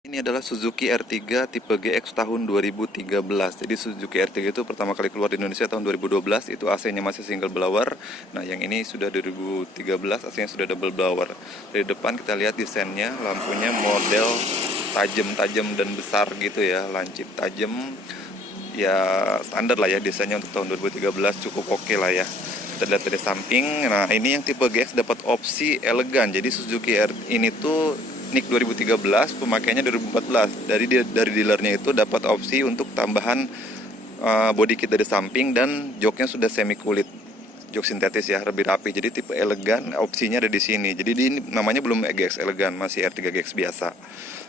Ini adalah Suzuki R3 tipe GX tahun 2013. Jadi Suzuki R3 itu pertama kali keluar di Indonesia tahun 2012, itu AC-nya masih single blower. Nah, yang ini sudah 2013, AC-nya sudah double blower. Dari depan kita lihat desainnya, lampunya model tajam-tajam dan besar gitu ya, lancip tajam. Ya standar lah ya desainnya untuk tahun 2013, cukup oke lah ya. Kita lihat dari samping. Nah, ini yang tipe GX dapat opsi elegan. Jadi Suzuki R ini tuh NIK 2013, pemakaiannya 2014. Dari dealernya itu dapat opsi untuk tambahan body kit dari samping, dan joknya sudah semi kulit. Jok sintetis ya, lebih rapi. Jadi tipe elegan opsinya ada di sini. Jadi ini namanya belum GX elegan, masih R3 GX biasa.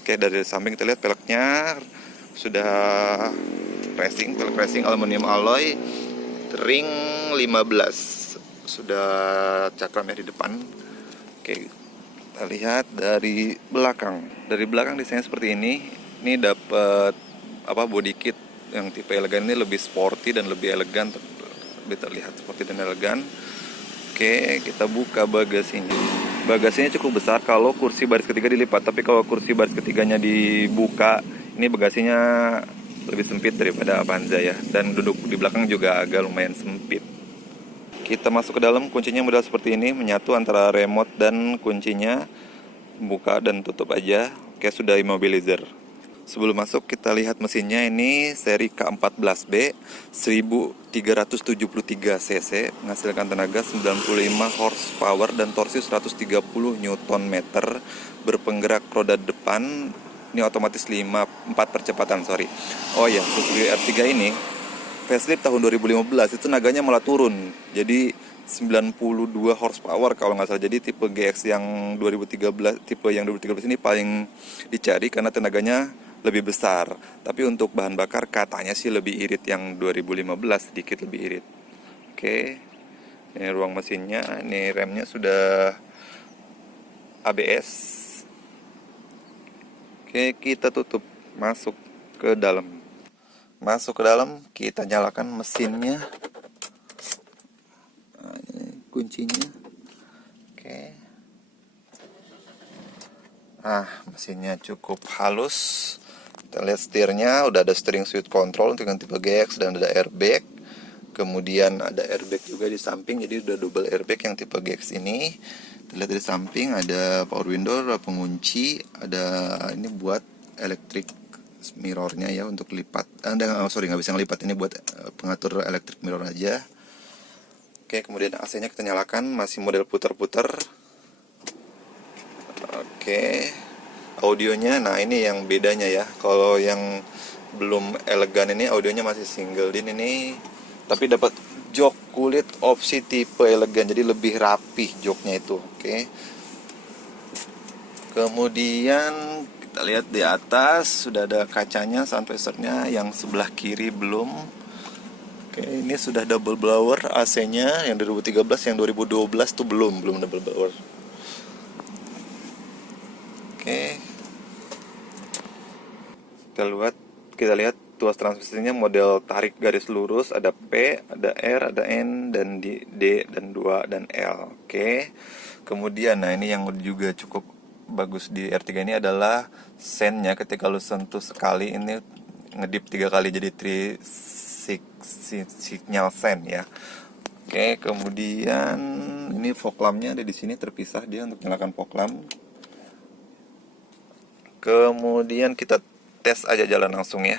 Oke, dari samping kita lihat peleknya sudah pelek racing aluminium alloy, ring 15, sudah cakram ya di depan. Oke, kita lihat dari belakang. Dari belakang desainnya seperti ini. Ini dapat body kit yang tipe elegan, ini lebih sporty dan lebih elegan, lebih terlihat sporty dan elegan. Oke, kita buka bagasinya. Bagasinya cukup besar kalau kursi baris ketiga dilipat, tapi kalau kursi baris ketiganya dibuka, ini bagasinya lebih sempit daripada Avanza ya, dan duduk di belakang juga agak lumayan sempit. Kita masuk ke dalam, kuncinya model seperti ini, menyatu antara remote dan kuncinya, buka dan tutup aja. Oke, sudah immobilizer. Sebelum masuk kita lihat mesinnya, ini seri K14B 1373 cc, menghasilkan tenaga 95 horsepower dan torsi 130 Nm, berpenggerak roda depan. Ini otomatis 4 percepatan, sorry. Oh ya, Suzuki R3 ini facelift tahun 2015, itu tenaganya malah turun. Jadi 92 horsepower kalau nggak salah. Jadi tipe GX yang 2013, tipe yang 2013 ini paling dicari karena tenaganya lebih besar. Tapi untuk bahan bakar katanya sih lebih irit yang 2015, sedikit lebih irit. Oke, ini ruang mesinnya, ini remnya sudah ABS. Oke, kita tutup, masuk ke dalam. Masuk ke dalam, kita nyalakan mesinnya. Nah, ini kuncinya. Oke. Mesinnya cukup halus. Kita lihat setirnya, udah ada steering switch control untuk yang tipe GX, dan ada airbag. Kemudian ada airbag juga di samping, jadi udah double airbag yang tipe GX ini. Kita lihat dari samping ada power window, ada pengunci, ada ini buat electric mirrornya ya, untuk lipat. Nggak bisa ngelipat, ini buat pengatur electric mirror aja. Oke, kemudian AC-nya kita nyalakan, masih model putar-putar. Oke, audionya, nah ini yang bedanya ya. Kalau yang belum elegan ini audionya masih single din ini, tapi dapat jok kulit opsi tipe elegan, jadi lebih rapih joknya itu. Oke. Kemudian kita lihat di atas sudah ada kacanya, sound visor-nya yang sebelah kiri belum. Oke, ini sudah double blower AC-nya yang 2013, yang 2012 tuh belum double blower. Oke. Kita lihat tuas transmisinya model tarik garis lurus, ada P, ada R, ada N, dan D, dan 2, dan L. Oke. Kemudian, nah ini yang juga cukup bagus di R3 ini adalah sennya. Ketika lu sentuh sekali, ini ngedip 3 kali, jadi 3 signal sen ya. Oke, kemudian ini fog lamp-nya ada di sini, terpisah dia untuk nyalakan fog lamp. Kemudian kita tes aja jalan langsung ya.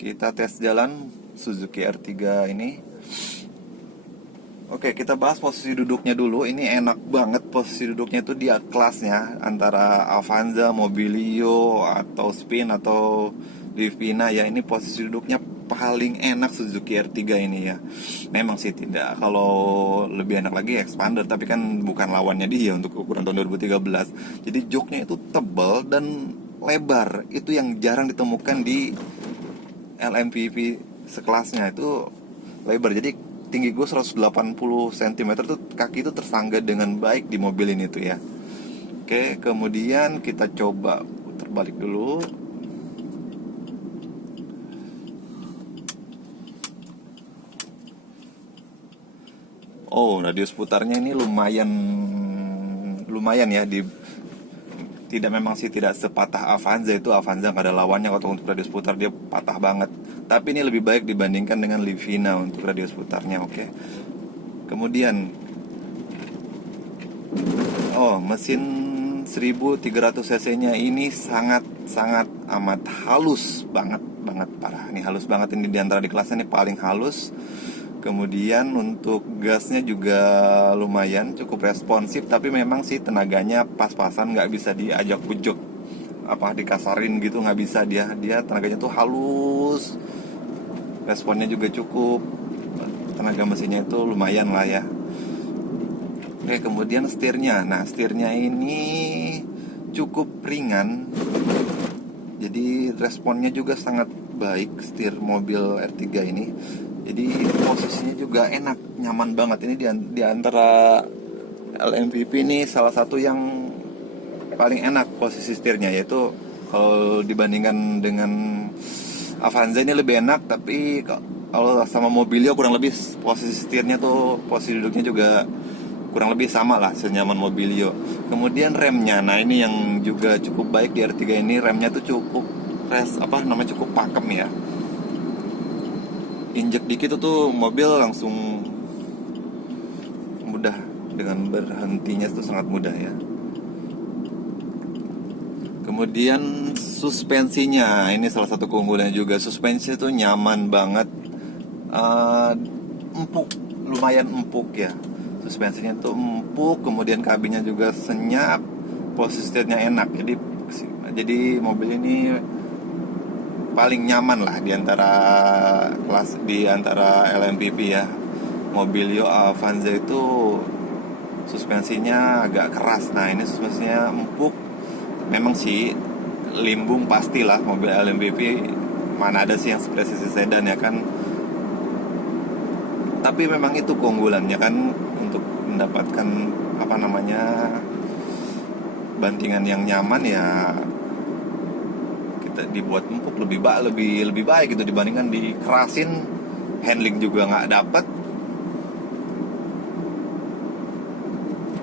Kita tes jalan Suzuki R3 ini. Oke, kita bahas posisi duduknya dulu. Ini enak banget posisi duduknya, itu dia kelasnya antara Avanza, Mobilio, atau Spin, atau Livina ya. Ini posisi duduknya paling enak Suzuki R3 ini ya. Memang sih tidak, kalau lebih enak lagi Expander, tapi kan bukan lawannya dia untuk ukuran tahun 2013. Jadi joknya itu tebal dan lebar. Itu yang jarang ditemukan di LMPV sekelasnya, itu lebar. Jadi tinggi gue 180 cm tuh, kaki itu tersangga dengan baik di mobil ini tuh ya. Oke, kemudian kita coba putar balik dulu. Oh, radius putarnya ini lumayan ya, memang sih tidak sepatah Avanza. Itu Avanza nggak ada lawannya kalau untuk radius putar, dia patah banget. Tapi ini lebih baik dibandingkan dengan Livina untuk radius putarnya. Oke. Kemudian mesin 1300 cc nya ini sangat amat halus banget parah. Ini halus banget, ini diantara di kelasnya ini paling halus. Kemudian untuk gasnya juga lumayan cukup responsif, tapi memang sih tenaganya pas-pasan, nggak bisa diajak bujuk dikasarin gitu, nggak bisa. Dia tenaganya tuh halus, responnya juga cukup, tenaga mesinnya itu lumayan lah ya. Oke, kemudian setirnya. Nah, setirnya ini cukup ringan, jadi responnya juga sangat baik setir mobil R3 ini. Jadi posisinya juga enak, nyaman banget. Ini di antara LMVP ini salah satu yang paling enak posisi setirnya, yaitu kalau dibandingkan dengan Avanza ini lebih enak. Tapi kalau sama Mobilio kurang lebih posisi setirnya tuh, posisi duduknya juga kurang lebih sama lah, senyaman Mobilio. Kemudian remnya, nah ini yang juga cukup baik di R3 ini, remnya tuh cukup cukup pakem ya. Injek dikit tuh mobil langsung mudah, dengan berhentinya itu sangat mudah ya. Kemudian suspensinya, ini salah satu keunggulannya juga. Suspensi itu nyaman banget, empuk, lumayan empuk ya. Suspensinya tuh empuk, kemudian kabinnya juga senyap, posisinya enak. Jadi mobil ini paling nyaman lah di antara LMPP ya. Mobilio Avanza itu suspensinya agak keras. Nah, ini suspensinya empuk. Memang sih limbung pastilah mobil LMPP, mana ada sih yang seperti sedan ya kan. Tapi memang itu keunggulannya kan, untuk mendapatkan bantingan yang nyaman ya, kita dibuat empuk lebih baik gitu dibandingkan dikerasin. Handling juga nggak dapet,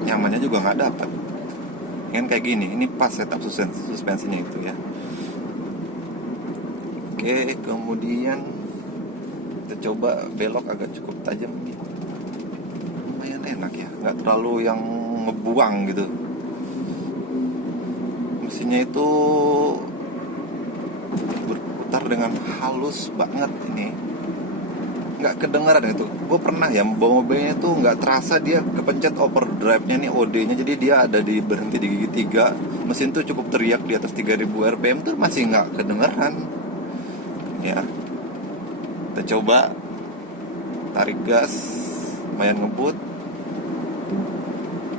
nyamannya juga nggak dapet. Kan kayak gini, ini pas setup suspensinya itu ya. Oke, kemudian kita coba belok agak cukup tajam nih. Lumayan enak ya, nggak terlalu yang ngebuang gitu. Mesinnya itu berputar dengan halus banget, ini nggak kedengaran gitu. Gue pernah ya bawa mobilnya tuh nggak terasa dia kepencet overdrive-nya nih, OD-nya, jadi dia ada berhenti di gigi 3. Mesin tuh cukup teriak di atas 3000 rpm tuh masih nggak kedengaran ya. Kita coba tarik gas, lumayan ngebut,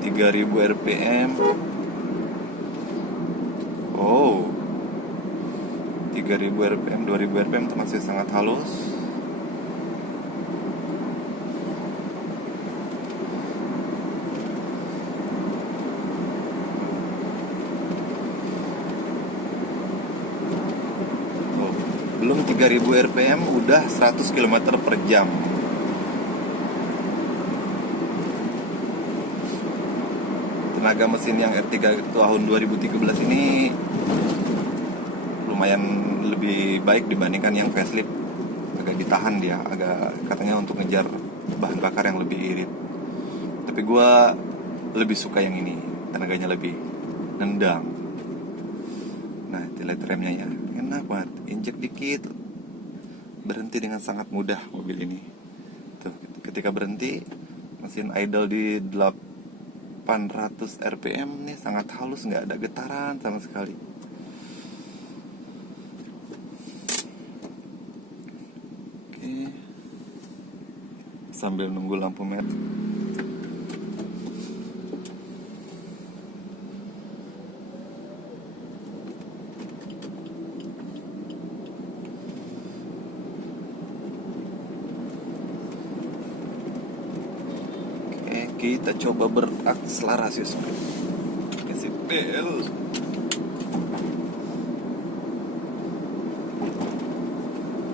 3000 rpm. 3000 rpm, 2000 rpm itu masih sangat halus. Belum 3000 rpm udah 100 km per jam. Tenaga mesin yang R3 tahun 2013 ini lumayan lebih baik dibandingkan yang facelift. Agak ditahan dia, agak katanya untuk ngejar bahan bakar yang lebih irit. Tapi gue lebih suka yang ini, tenaganya lebih nendang. Nah, lihat remnya ya, enak banget, injek dikit berhenti dengan sangat mudah mobil ini. Tuh, ketika berhenti mesin idle di 800 rpm nih sangat halus, nggak ada getaran sama sekali. Oke, sambil nunggu lampu merah. Kita coba berakselerasi, kasih bel.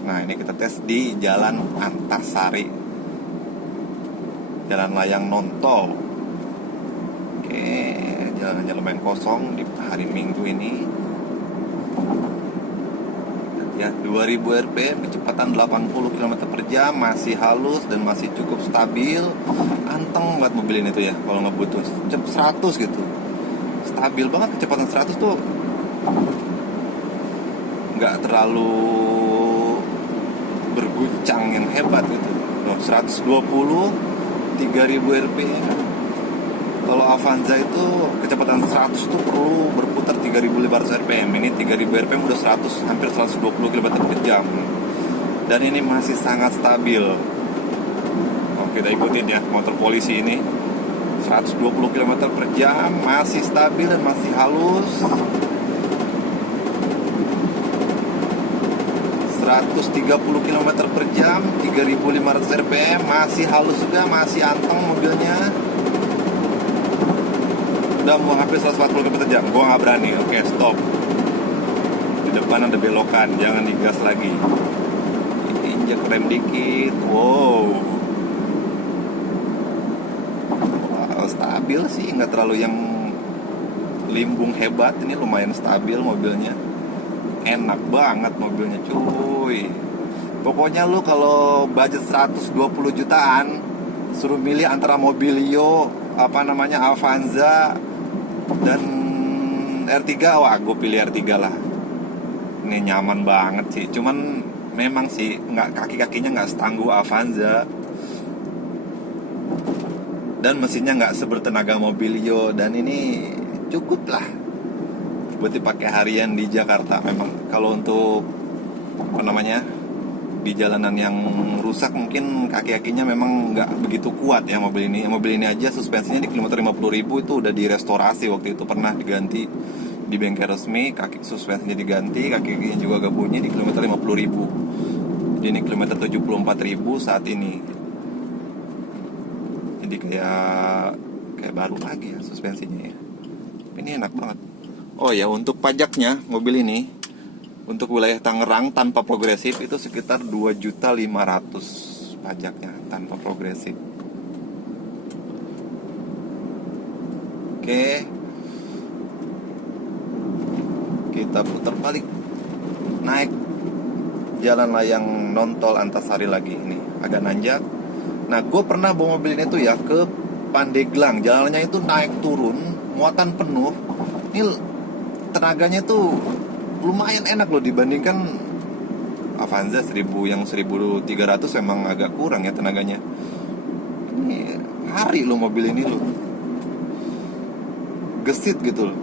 Nah, ini kita tes di Jalan Antasari, jalan layang non tol. Oke, jalannya lumayan kosong di hari Minggu ini. Ya, 2000 rpm, kecepatan 80 km per jam, masih halus dan masih cukup stabil. Anteng buat mobil ini tuh ya, kalau ngebut tuh 100 gitu. Stabil banget, kecepatan 100 tuh nggak terlalu berguncang yang hebat gitu. 120 3000 rpm. Kalau Avanza itu kecepatan 100 tuh perlu berputar 3500 rpm. Ini 3000 rpm udah 100, hampir 120 km per jam. Dan ini masih sangat stabil. Oh, kita ikutin ya motor polisi ini. 120 km per jam, masih stabil dan masih halus. 130 km per jam, 3500 rpm, masih halus juga, masih anteng mobilnya. Udah mau hampir 140 km per jam, gua nggak berani. Oke, stop. Di depan ada belokan, jangan digas lagi. Injak rem dikit. Wow, stabil sih, nggak terlalu yang limbung hebat. Ini lumayan stabil mobilnya. Enak banget mobilnya cuy. Pokoknya lu kalau budget 120 jutaan, suruh milih antara Mobilio, Avanza dan R3, wah gue pilih R3 lah. Ini nyaman banget sih. Cuman memang sih nggak, kaki-kakinya nggak setangguh Avanza. Dan mesinnya nggak sebertenaga Mobilio. Dan ini cukup lah buat dipakai harian di Jakarta. Memang kalau untuk di jalanan yang rusak mungkin kaki-kakinya memang nggak begitu kuat ya mobil ini. Mobil ini aja suspensinya di kilometer 50.000 itu udah direstorasi, waktu itu pernah diganti di bengkel resmi, kaki suspensinya diganti, kaki-kakinya juga agak bunyi di kilometer 50.000. Jadi ini kilometer 74.000 saat ini. Jadi kayak baru lagi ya suspensinya ya. Ini enak banget. Oh ya, untuk pajaknya mobil ini untuk wilayah Tangerang tanpa progresif itu sekitar 2.500.000 pajaknya tanpa progresif. Oke, kita putar balik, naik jalan layang non-tol Antasari lagi. Ini agak nanjak. Nah, gue pernah bawa mobil ini tuh ya ke Pandeglang. Jalannya itu naik turun, muatan penuh. Ini tenaganya tuh lumayan enak loh dibandingkan Avanza 1300 memang agak kurang ya tenaganya. Ini hari lo mobil ini lo gesit gitu loh.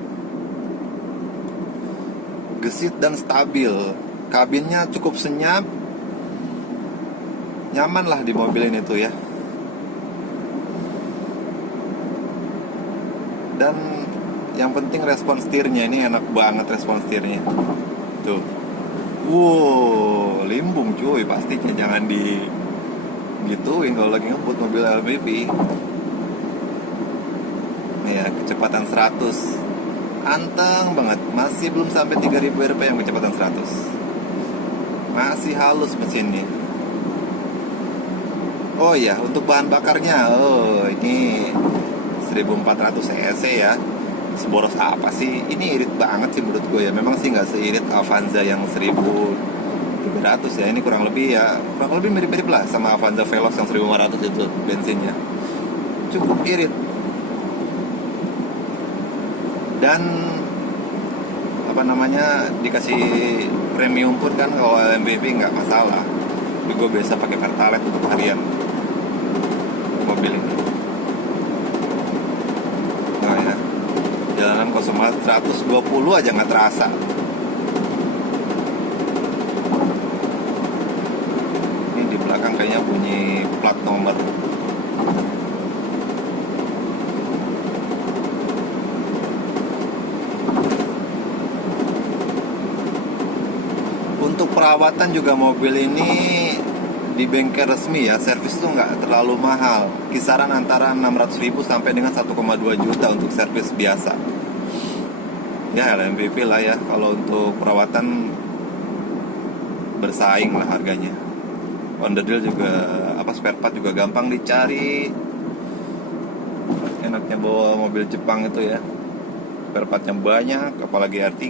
Gesit dan stabil. Kabinnya cukup senyap. Nyaman lah di mobil ini tuh ya. Dan yang penting respon setirnya, ini enak banget respon setirnya. Tuh. Wow, limbung cuy pastinya, jangan gituin kalau lagi ngebut mobil LPP. Nih ya, kecepatan 100. Anteng banget, masih belum sampai 3000 rpm kecepatan 100. Masih halus mesinnya. Oh iya, untuk bahan bakarnya, ini 1400 cc ya. Seboros apa sih? Ini irit banget sih menurut gue ya. Memang sih nggak seirit Avanza yang 1300 ya. Ini kurang lebih mirip-mirip lah sama Avanza Veloz yang 1500 itu bensinnya. Cukup irit. Dan dikasih premium pun kan kalau MPV nggak masalah. Tapi gue biasa pakai Pertalite untuk harian mobil ini. Jalanan kosong banget, 120 aja nggak terasa. Ini di belakang kayaknya bunyi plat nomor. Untuk perawatan juga mobil ini di bengkel resmi ya, servis tuh nggak terlalu mahal, kisaran antara 600.000 sampai dengan 1,2 juta untuk servis biasa. Ya LMPV lah ya, kalau untuk perawatan bersaing lah harganya. On the deal juga spare part juga gampang dicari. Enaknya bawa mobil Jepang itu ya. spare partnya banyak, apalagi R3.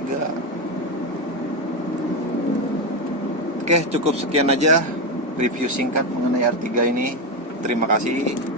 Oke, cukup sekian aja review singkat mengenai R3 ini. Terima kasih.